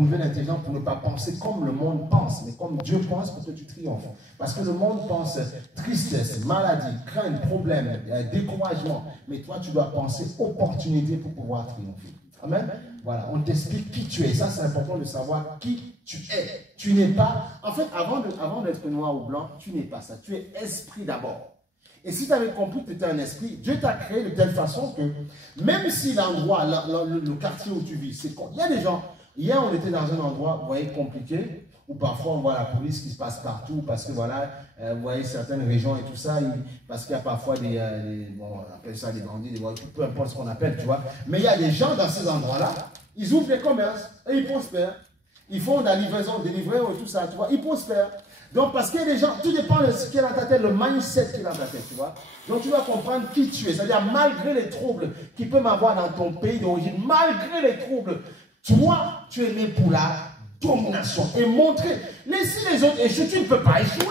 nouvelle intelligence pour ne pas penser comme le monde pense, mais comme Dieu pense pour que tu triomphes. Parce que le monde pense tristesse, maladie, crainte, problème, découragement. Mais toi, tu dois penser opportunité pour pouvoir triompher. Amen. Voilà, on t'explique qui tu es. Ça, c'est important de savoir qui tu es. Tu n'es pas... En fait, avant d'être noir ou blanc, tu n'es pas ça. Tu es esprit d'abord. Et si tu avais compris que tu étais un esprit, Dieu t'a créé de telle façon que même si l'endroit, le quartier où tu vis, c'est... Il y a des gens... Hier, on était dans un endroit, vous voyez, compliqué, où parfois on voit la police qui se passe partout, parce que voilà, vous voyez certaines régions et tout ça, parce qu'il y a parfois bon, on appelle ça des bandits, peu importe ce qu'on appelle, tu vois. Mais il y a des gens dans ces endroits-là, ils ouvrent des commerces et ils prospèrent. Ils font de la livraison, des livraisons et tout ça, tu vois, ils prospèrent. Donc, parce qu'il y a des gens, tout dépend de ce qui est dans ta tête, le mindset qui est dans ta tête, tu vois. Donc, tu dois comprendre qui tu es. C'est-à-dire, malgré les troubles qui peuvent avoir dans ton pays d'origine, malgré les troubles, toi, tu es né pour la domination et montrer. Laissez les autres échouer, tu ne peux pas échouer.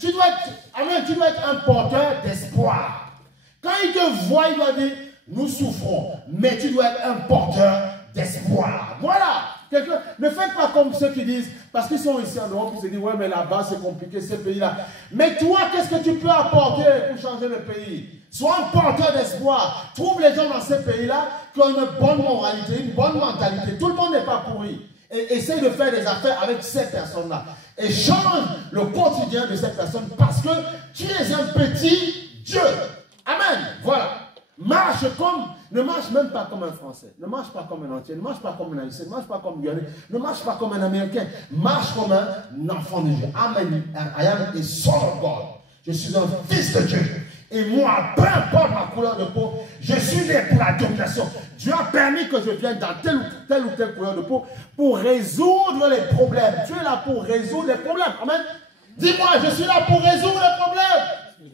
Tu dois être un porteur d'espoir. Quand il te voit, il doit dire, nous souffrons, mais tu dois être un porteur d'espoir. Voilà. Ne faites pas comme ceux qui disent, parce qu'ils sont ici en Europe, ils se disent, ouais, mais là-bas, c'est compliqué, ces pays-là. Mais toi, qu'est-ce que tu peux apporter pour changer le pays? Sois un porteur d'espoir. Trouve les gens dans ces pays-là qui ont une bonne moralité, une bonne mentalité. Tout le monde n'est pas pourri. Et essaye de faire des affaires avec ces personnes-là. Et change le quotidien de ces personnes parce que tu es un petit Dieu. Amen. Voilà. Ne marche même pas comme un Français, ne marche pas comme un entier, ne marche pas comme un Haïtien, ne marche pas comme un Guyanais, ne marche pas comme un Américain, marche comme un enfant de Dieu. Amen. I am a son of God. Je suis un fils de Dieu. Et moi, peu importe ma couleur de peau, je suis né pour la domination. Dieu a permis que je vienne dans telle ou telle couleur de peau pour résoudre les problèmes. Tu es là pour résoudre les problèmes. Amen. Dis-moi, je suis là pour résoudre les problèmes.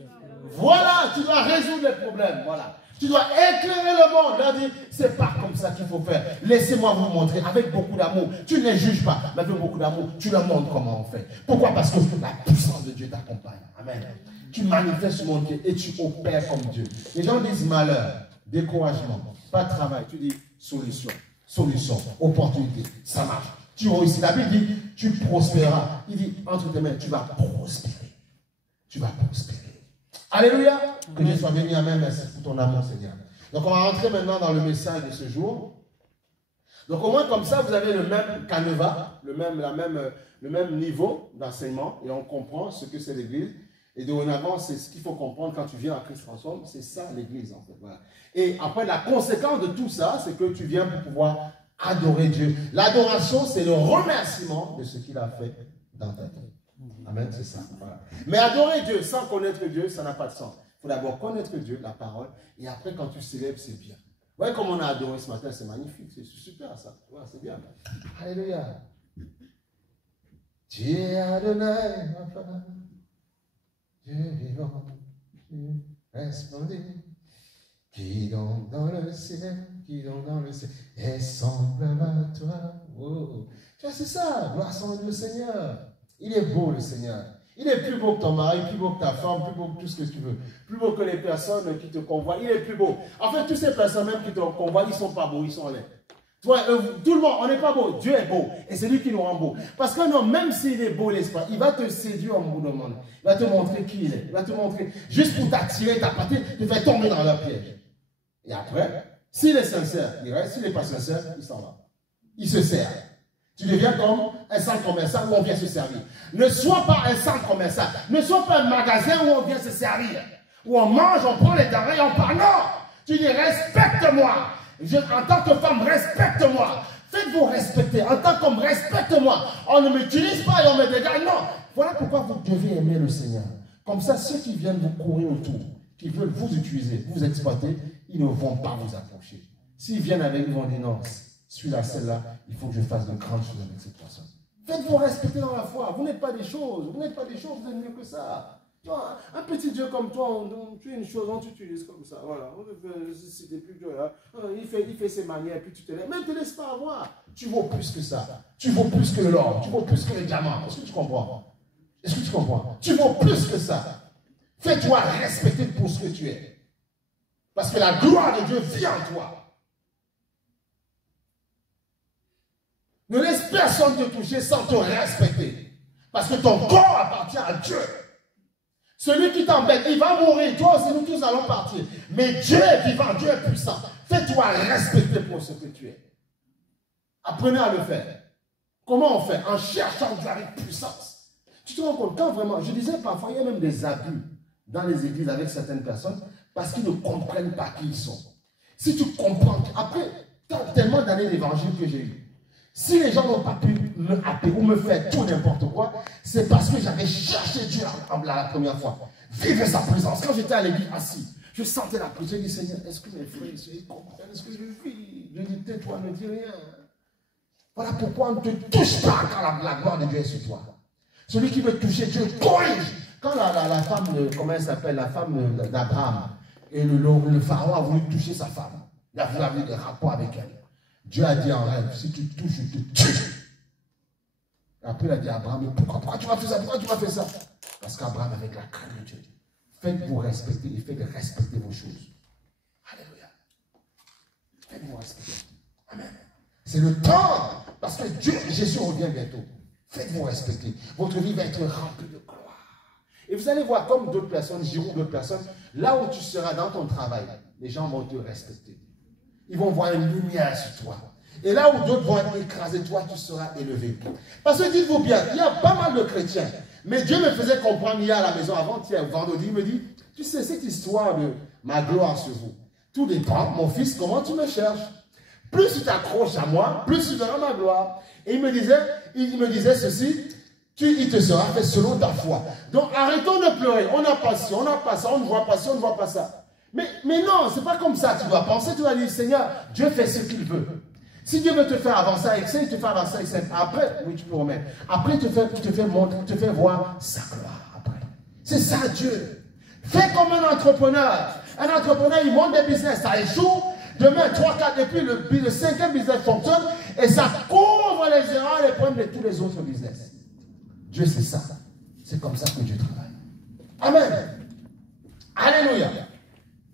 Voilà, tu dois résoudre les problèmes. Voilà. Tu dois éclairer le monde. Là, dit, c'est pas comme ça qu'il faut faire. Laissez-moi vous montrer avec beaucoup d'amour. Tu ne les juges pas, mais avec beaucoup d'amour, tu leur montres comment on fait. Pourquoi? Parce que la puissance de Dieu t'accompagne. Amen. Tu manifestes mon Dieu et tu opères comme Dieu. Les gens disent malheur, découragement, pas de travail. Tu dis solution, opportunité, ça marche. Tu réussis. La Bible dit, tu prospéreras. Il dit, entre tes mains, tu vas prospérer. Tu vas prospérer. Alléluia. Que Dieu soit béni. Amen. Merci pour ton amour, Seigneur. Donc, on va rentrer maintenant dans le message de ce jour. Donc, au moins, comme ça, vous avez le même canevas, le même niveau d'enseignement. Et on comprend ce que c'est l'Église. Et dorénavant, c'est ce qu'il faut comprendre quand tu viens à Christ transforme. C'est ça, l'Église, en fait. Voilà. Et après, la conséquence de tout ça, c'est que tu viens pour pouvoir adorer Dieu. L'adoration, c'est le remerciement de ce qu'il a fait dans ta vie. Amen, c'est ça. Voilà. Mais adorer Dieu sans connaître Dieu, ça n'a pas de sens. Il faut d'abord connaître Dieu, la parole, et après, quand tu célèbres, c'est bien. Vous voyez comme on a adoré ce matin, c'est magnifique, c'est super ça. Voilà, c'est bien. Alléluia. Dieu Adonai, ma femme, Dieu vivant, Dieu resplendit, qui donc dans le ciel, est semblable à toi. Oh. Tu vois, c'est ça, gloire soit le Seigneur. Il est beau, le Seigneur. Il est plus beau que ton mari, plus beau que ta femme, plus beau que tout ce que tu veux. Plus beau que les personnes qui te convoient. Il est plus beau. En fait, toutes ces personnes même qui te convoient, ils ne sont pas beaux, ils sont laids. Toi, tout le monde, on n'est pas beau. Dieu est beau. Et c'est lui qui nous rend beau. Parce que non, même s'il est beau, l'esprit, il va te séduire au bout d'un moment. Il va te montrer qui il est. Il va te montrer, juste pour t'attirer, t'appâter, te faire tomber dans leur piège. Et après, s'il est sincère, il reste. S'il n'est pas sincère, il s'en va. Il se sert. Tu deviens comme un centre commercial où on vient se servir. Ne sois pas un centre commercial. Ne sois pas un magasin où on vient se servir. Où on mange, on prend les denrées, on parle. Non! Tu dis, respecte-moi. En tant que femme, respecte-moi. Faites-vous respecter. En tant qu'homme, respecte-moi. On ne m'utilise pas et on me dégage. Non. Voilà pourquoi vous devez aimer le Seigneur. Comme ça, ceux qui viennent vous courir autour, qui veulent vous utiliser, vous exploiter, ils ne vont pas vous approcher. S'ils viennent avec vous, ils vont dire non. Celui-là, celle-là, il faut que je fasse de grandes choses avec cette personne. Faites-vous respecter dans la foi. Vous n'êtes pas des choses. Vous n'êtes pas des choses, vous êtes mieux que ça. Toi, un petit Dieu comme toi, tu es une chose, on t'utilise comme ça. Voilà. Si t'es plus Dieu, là, il fait ses manières, puis tu te laisses. Mais ne te laisse pas avoir. Tu vaux plus que ça. Tu vaux plus que l'or. Tu vaux plus que les diamants. Est-ce que tu comprends? Est-ce que tu comprends? Tu vaux plus que ça. Fais-toi respecter pour ce que tu es. Parce que la gloire de Dieu vit en toi. Ne laisse personne te toucher sans te respecter. Parce que ton corps appartient à Dieu. Celui qui t'embête, il va mourir. Toi aussi, nous tous allons partir. Mais Dieu est vivant, Dieu est puissant. Fais-toi respecter pour ce que tu es. Apprenez à le faire. Comment on fait? En cherchant Dieu avec puissance. Tu te rends compte, quand vraiment, je disais parfois, il y a même des abus dans les églises avec certaines personnes parce qu'ils ne comprennent pas qui ils sont. Si tu comprends, après tellement d'années d'évangile que j'ai eu, si les gens n'ont pas pu me happer ou me faire tout n'importe quoi, c'est parce que j'avais cherché Dieu la première fois. Vivre sa présence. Quand j'étais à l'église assis, je sentais la présence. J'ai dit, Seigneur, est-ce que mes frères comprennent ce que je vis? Je dis, tais-toi, ne dis rien. Voilà pourquoi on ne te touche pas quand la gloire de Dieu est sur toi. Celui qui veut toucher Dieu corrige. Quand la femme, comment elle s'appelle, la femme d'Abraham, et le pharaon a voulu toucher sa femme. Il a voulu avoir des rapports avec elle. Dieu a dit en rêve, si tu touches, je te tue. Après, il a dit à Abraham, pourquoi tu m'as fait ça? Pourquoi tu m'as fait ça? Parce qu'Abraham, avec la crainte de Dieu, faites-vous respecter et faites respecter vos choses. Alléluia. Faites-vous respecter. Amen. C'est le temps, parce que Dieu, Jésus revient bientôt. Faites-vous respecter. Votre vie va être remplie de gloire. Et vous allez voir, comme d'autres personnes, diront d'autres personnes, là où tu seras dans ton travail, les gens vont te respecter. Ils vont voir une lumière sur toi. Et là où d'autres vont écraser toi, tu seras élevé. Parce que dites-vous bien, il y a pas mal de chrétiens. Mais Dieu me faisait comprendre hier à la maison avant-hier, vendredi, il me dit, tu sais, cette histoire de ma gloire sur vous, tout dépend, mon fils, comment tu me cherches? Plus tu t'accroches à moi, plus tu verras ma gloire. Et il me disait ceci, il te sera fait selon ta foi. Donc arrêtons de pleurer. On n'a pas ci, on n'a pas ça, on ne voit pas ça, on ne voit pas ça. Mais non, ce n'est pas comme ça. Tu dois penser, tu dois dire, Seigneur, Dieu fait ce qu'il veut. Si Dieu veut te faire avancer avec ça, il te fait avancer avec ça. Après, oui, tu peux remettre. Après, il te fait voir sa gloire. Après. C'est ça, Dieu. Fais comme un entrepreneur. Un entrepreneur, il monte des business, ça échoue. Demain, 3, 4, et puis le 5e business fonctionne et ça couvre les erreurs et les problèmes de tous les autres business. Dieu, c'est ça. C'est comme ça que Dieu travaille. Amen. Alléluia.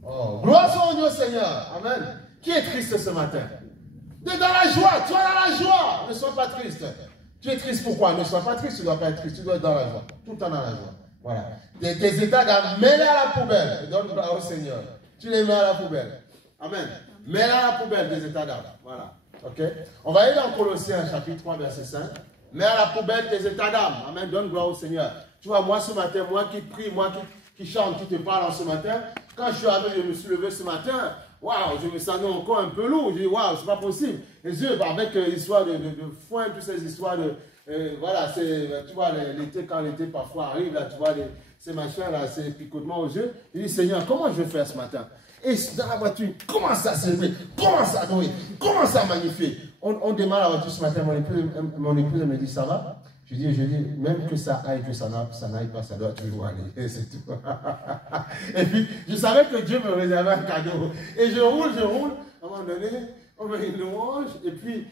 Oh, gloire soit au Dieu Seigneur. Amen. Qui est triste ce matin? Dans la joie. Tu es dans la joie. Ne sois pas triste. Tu es triste pourquoi? Ne sois pas triste. Tu ne dois pas être triste. Tu dois être dans la joie. Tout le temps dans la joie. Voilà. Tes états d'âme, mets-les à la poubelle. Et donne gloire au Seigneur. Tu les mets à la poubelle. Amen. Mets-les à la poubelle des états d'âme. Voilà. Ok? On va aller dans Colossiens chapitre 3 verset 5. Mets à la poubelle tes états d'âme. Amen. Donne gloire au Seigneur. Tu vois, moi ce matin, moi qui prie, moi qui chante, qui te parle en ce matin, quand je me suis levé ce matin, waouh, je me sentais encore un peu lourd. Je dis, waouh, c'est pas possible. Les yeux, avec l'histoire de foin, toutes ces histoires de. Voilà, tu vois, l'été, quand l'été parfois arrive, là, tu vois, ces machins-là, ces picotements aux yeux. Je dis, Seigneur, comment je vais faire ce matin? Et dans la voiture, commence à célébrer, commence à adorer, commence à magnifier. On démarre la voiture ce matin, mon épouse me dit, ça va? Je dis, même que ça aille, que ça n'aille pas, ça doit toujours aller. Et c'est tout. Et puis, je savais que Dieu me réservait un cadeau. Et je roule. À un moment donné, on met une louange, et puis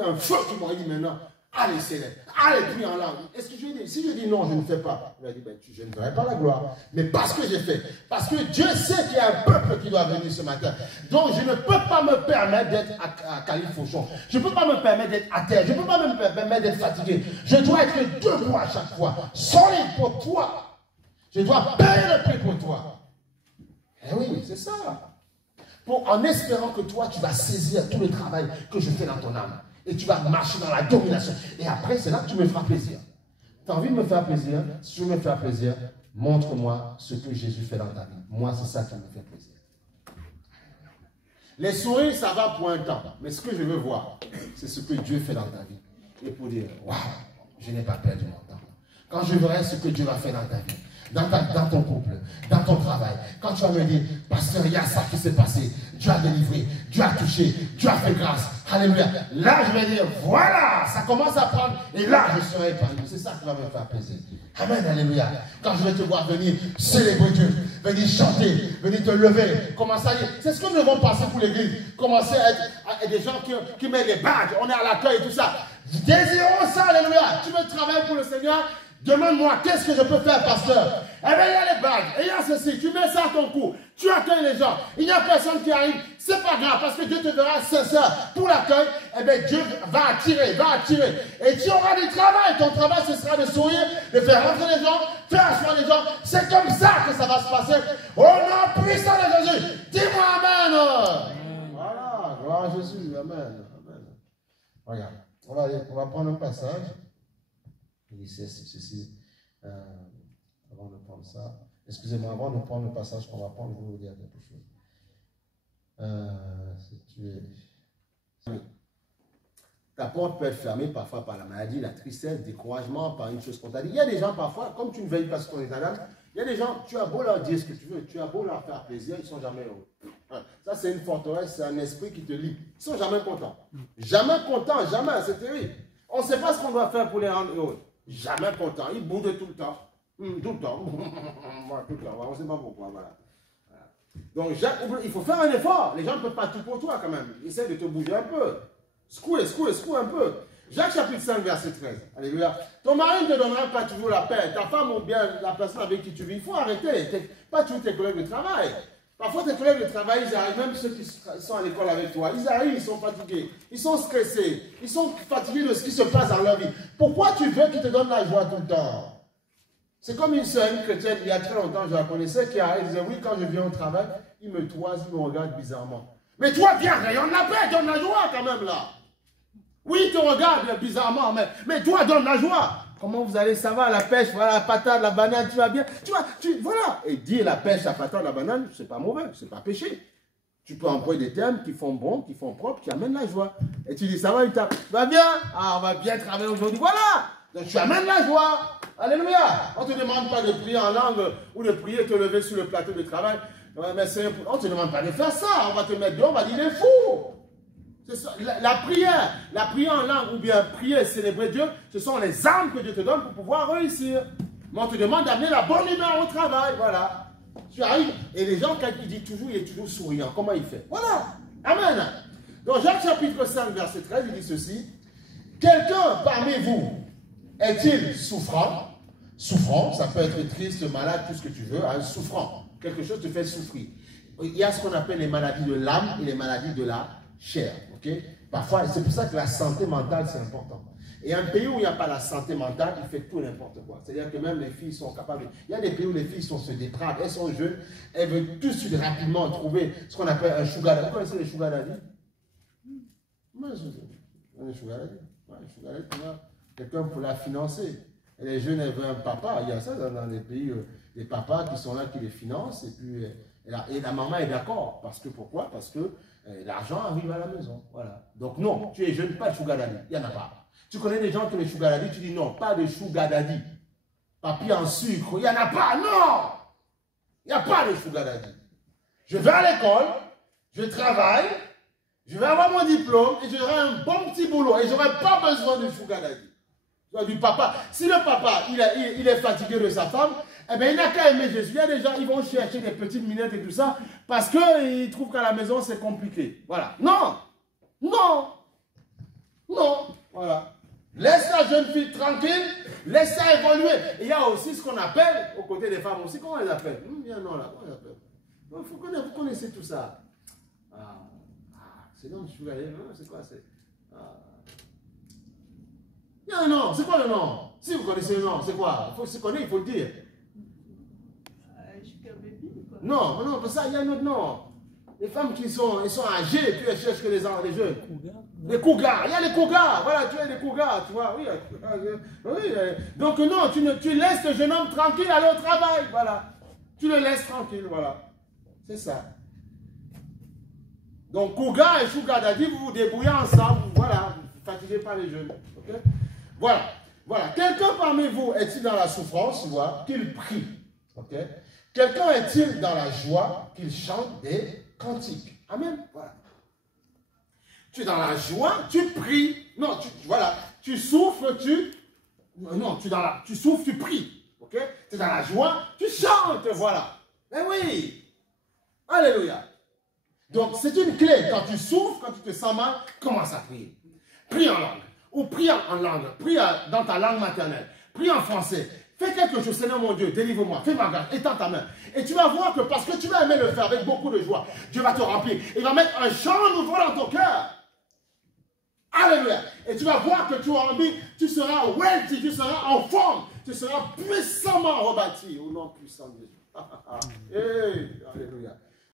un feu qui m'a dit maintenant, allez célèbre, allez prie en langue. Est-ce que si je dis non, je ne fais pas, il a dit, ben, je ne verrai pas la gloire. Mais parce que j'ai fait, parce que Dieu sait qu'il y a un peuple qui doit venir ce matin. Donc je ne peux pas me permettre d'être à Califourchon. Je ne peux pas me permettre d'être à terre. Je ne peux pas me permettre d'être fatigué. Je dois être debout à chaque fois, solide pour toi. Je dois payer le prix pour toi. Eh oui, c'est ça. En espérant que toi, tu vas saisir tout le travail que je fais dans ton âme. Et tu vas marcher dans la domination. Et après, c'est là que tu me feras plaisir. Tu as envie de me faire plaisir? Si tu veux me faire plaisir, montre-moi ce que Jésus fait dans ta vie. Moi, c'est ça qui me fait plaisir. Les sourires, ça va pour un temps. Mais ce que je veux voir, c'est ce que Dieu fait dans ta vie. Et pour dire, waouh, je n'ai pas perdu mon temps. Quand je verrai ce que Dieu va faire dans ta vie, dans ton couple, dans ton travail, quand tu vas me dire, pasteur, il y a ça qui s'est passé, Dieu a délivré, Dieu a touché, Dieu a fait grâce, alléluia. Là, je vais dire, voilà, ça commence à prendre, et là, je serai épanoui. C'est ça qui va me faire plaisir. Amen, alléluia. Quand je vais te voir venir célébrer Dieu, venir chanter, venir te lever, commencer à dire, c'est ce que nous devons passer pour l'église, commencer à être des gens qui mettent des badges, on est à l'accueil et tout ça. Désirons ça, alléluia. Tu veux travailler pour le Seigneur? Demande-moi, qu'est-ce que je peux faire, pasteur? Eh bien, il y a les bagues, et il y a ceci, tu mets ça à ton cou, tu accueilles les gens, il n'y a personne qui arrive, c'est pas grave, parce que Dieu te verra sincère pour l'accueil, eh bien, Dieu va attirer, et tu auras du travail, ton travail, ce sera de sourire, de faire rentrer les gens, faire asseoir les gens, c'est comme ça que ça va se passer, au nom puissant de Jésus, dis-moi Amen. Voilà, gloire à Jésus, Amen. Regarde, on va prendre un passage. Il dit ceci. Avant de prendre ça. Excusez-moi, avant de prendre le passage qu'on va prendre, je vais vous dire quelque chose. Ta porte peut être fermée parfois par la maladie, la tristesse, le découragement, par une chose qu'on t'a dit. Il y a des gens parfois, comme tu ne veilles pas sur ton état d'âme, il y a des gens, tu as beau leur dire ce que tu veux, tu as beau leur faire plaisir, ils ne sont jamais heureux. Ça, c'est une forteresse, c'est un esprit qui te lie. Ils ne sont jamais contents. Jamais contents, jamais, c'est terrible. On ne sait pas ce qu'on doit faire pour les rendre heureux. Jamais contents, ils boudent tout le temps. Tout le temps. Tout le temps, on ne sait pas pourquoi. Voilà. Donc, il faut faire un effort. Les gens ne peuvent pas tout pour toi quand même. Essaie de te bouger un peu. Secoue un peu. Jacques chapitre 5, verset 13. Alléluia. Ton mari ne te donnera pas toujours la paix. Ta femme ou bien la personne avec qui tu vis, il faut arrêter. Pas toujours tes collègues de travail. Parfois, tes collègues de travail, ils arrivent, même ceux qui sont à l'école avec toi, ils arrivent, ils sont fatigués, ils sont stressés, ils sont fatigués de ce qui se passe dans leur vie. Pourquoi tu veux qu'ils te donnent la joie tout le temps? C'est comme une sœur, une chrétienne, il y a très longtemps, je la connaissais, qui arrive, disait, oui, quand je viens au travail, il me toise, il me regarde bizarrement. Mais toi, viens, rayonne la paix, donne la joie quand même là. Oui, il te regarde bizarrement, mais toi, donne la joie. Comment vous allez, ça va, la pêche, voilà, la patate, la banane, tu vas bien. Voilà. Et dire la pêche, la patate, la banane, c'est pas mauvais, c'est pas péché. Tu peux employer des termes qui font bon, qui font propre, qui amènent la joie. Et tu dis, ça va, tu vas bien? Ah, on va bien travailler aujourd'hui. Voilà. Donc tu amènes la joie. Alléluia. On ne te demande pas de prier en langue ou de prier, te lever sur le plateau de travail. On ne te demande pas de faire ça. On va te mettre dehors, on va dire, il est fou. Ça, la prière en langue ou bien prier, célébrer Dieu, ce sont les armes que Dieu te donne pour pouvoir réussir. Mais on te demande d'amener la bonne humeur au travail, voilà. Tu arrives, et les gens, quand ils disent toujours, il est toujours souriant. Comment il fait? Voilà. Amen. Donc, Jacques chapitre 5, verset 13, il dit ceci. Quelqu'un parmi vous est-il souffrant? Souffrant, ça peut être triste, malade, tout ce que tu veux, hein, souffrant. Quelque chose te fait souffrir. Il y a ce qu'on appelle les maladies de l'âme et les maladies de la chair. Okay? Parfois, c'est pour ça que la santé mentale, c'est important. Et un pays où il n'y a pas la santé mentale, il fait tout n'importe quoi. C'est-à-dire que même les filles sont capables. Il y a des pays où les filles se dépravent, elles sont jeunes, elles veulent tout de suite rapidement trouver ce qu'on appelle un sugar daddy. Vous connaissez les sugar daddy? Moi, je sais. Un sugar daddy. Ouais, un sugar daddy, quelqu'un pour la financer. Et les jeunes, elles veulent un papa. Il y a ça dans les pays, des papas qui sont là, qui les financent. Et puis, et la maman est d'accord. Parce que pourquoi? Parce que l'argent arrive à la maison. Voilà. Donc non, tu es jeune, pas de sugar daddy. Il n'y en a pas. Tu connais des gens qui ont les sugar daddy, tu dis non, pas de sugar daddy. Papier en sucre, il n'y en a pas, non. Il n'y a pas de sugar daddy. Je vais à l'école, je travaille, je vais avoir mon diplôme et j'aurai un bon petit boulot et je n'aurai pas besoin de sugar daddy. Du papa. Si le papa, il est fatigué de sa femme, eh bien, il n'a qu'à aimer Jésus. Il y a des gens, ils vont chercher des petites minettes et tout ça parce qu'ils trouvent qu'à la maison, c'est compliqué. Voilà. Non. Non. Non. Voilà. Laisse la jeune fille tranquille, laisse ça évoluer. Et il y a aussi ce qu'on appelle, aux côtés des femmes aussi, comment elles appellent? Il y a un nom là, comment elles appellent? Vous connaissez tout ça. C'est non, je suis allé, c'est quoi? Il y a un nom, c'est quoi le nom? Si vous connaissez le nom, c'est quoi? Il faut se connaître, il faut le dire. Non, non, pour ça, il y a un autre nom. Les femmes qui sont âgées et puis elles cherchent que les jeunes. Les cougars, il y a les cougars, voilà, tu as des cougars, tu vois, oui. Donc non, tu laisses le jeune homme tranquille aller au travail, voilà. Tu le laisses tranquille, voilà. C'est ça. Donc cougar et sugar daddy, vous vous débrouillez ensemble, voilà, vous ne fatiguez pas les jeunes. Okay? Voilà, voilà. Quelqu'un parmi vous est-il dans la souffrance, tu vois, qu'il prie, ok? Quelqu'un est-il dans la joie, qu'il chante des cantiques? Amen, voilà. Tu es dans la joie, tu pries. Non, voilà. Tu souffres, non, tu souffres, tu pries. Ok? Tu es dans la joie, tu chantes, voilà. Eh oui. Alléluia. Donc, c'est une clé. Quand tu souffres, quand tu te sens mal, commence à prier. Prie en langue. Ou prie en langue. Prie dans ta langue maternelle. Prie en français. Fais quelque chose, Seigneur mon Dieu, délivre-moi, fais ma grâce, étends ta main. Et tu vas voir que parce que tu vas aimer le faire avec beaucoup de joie, Dieu va te remplir. Il va mettre un chant nouveau dans ton cœur. Alléluia. Et tu vas voir que tu auras envie, tu seras wealthy, tu seras en forme, tu seras puissamment rebâti au nom puissant de Jésus. Hey, alléluia.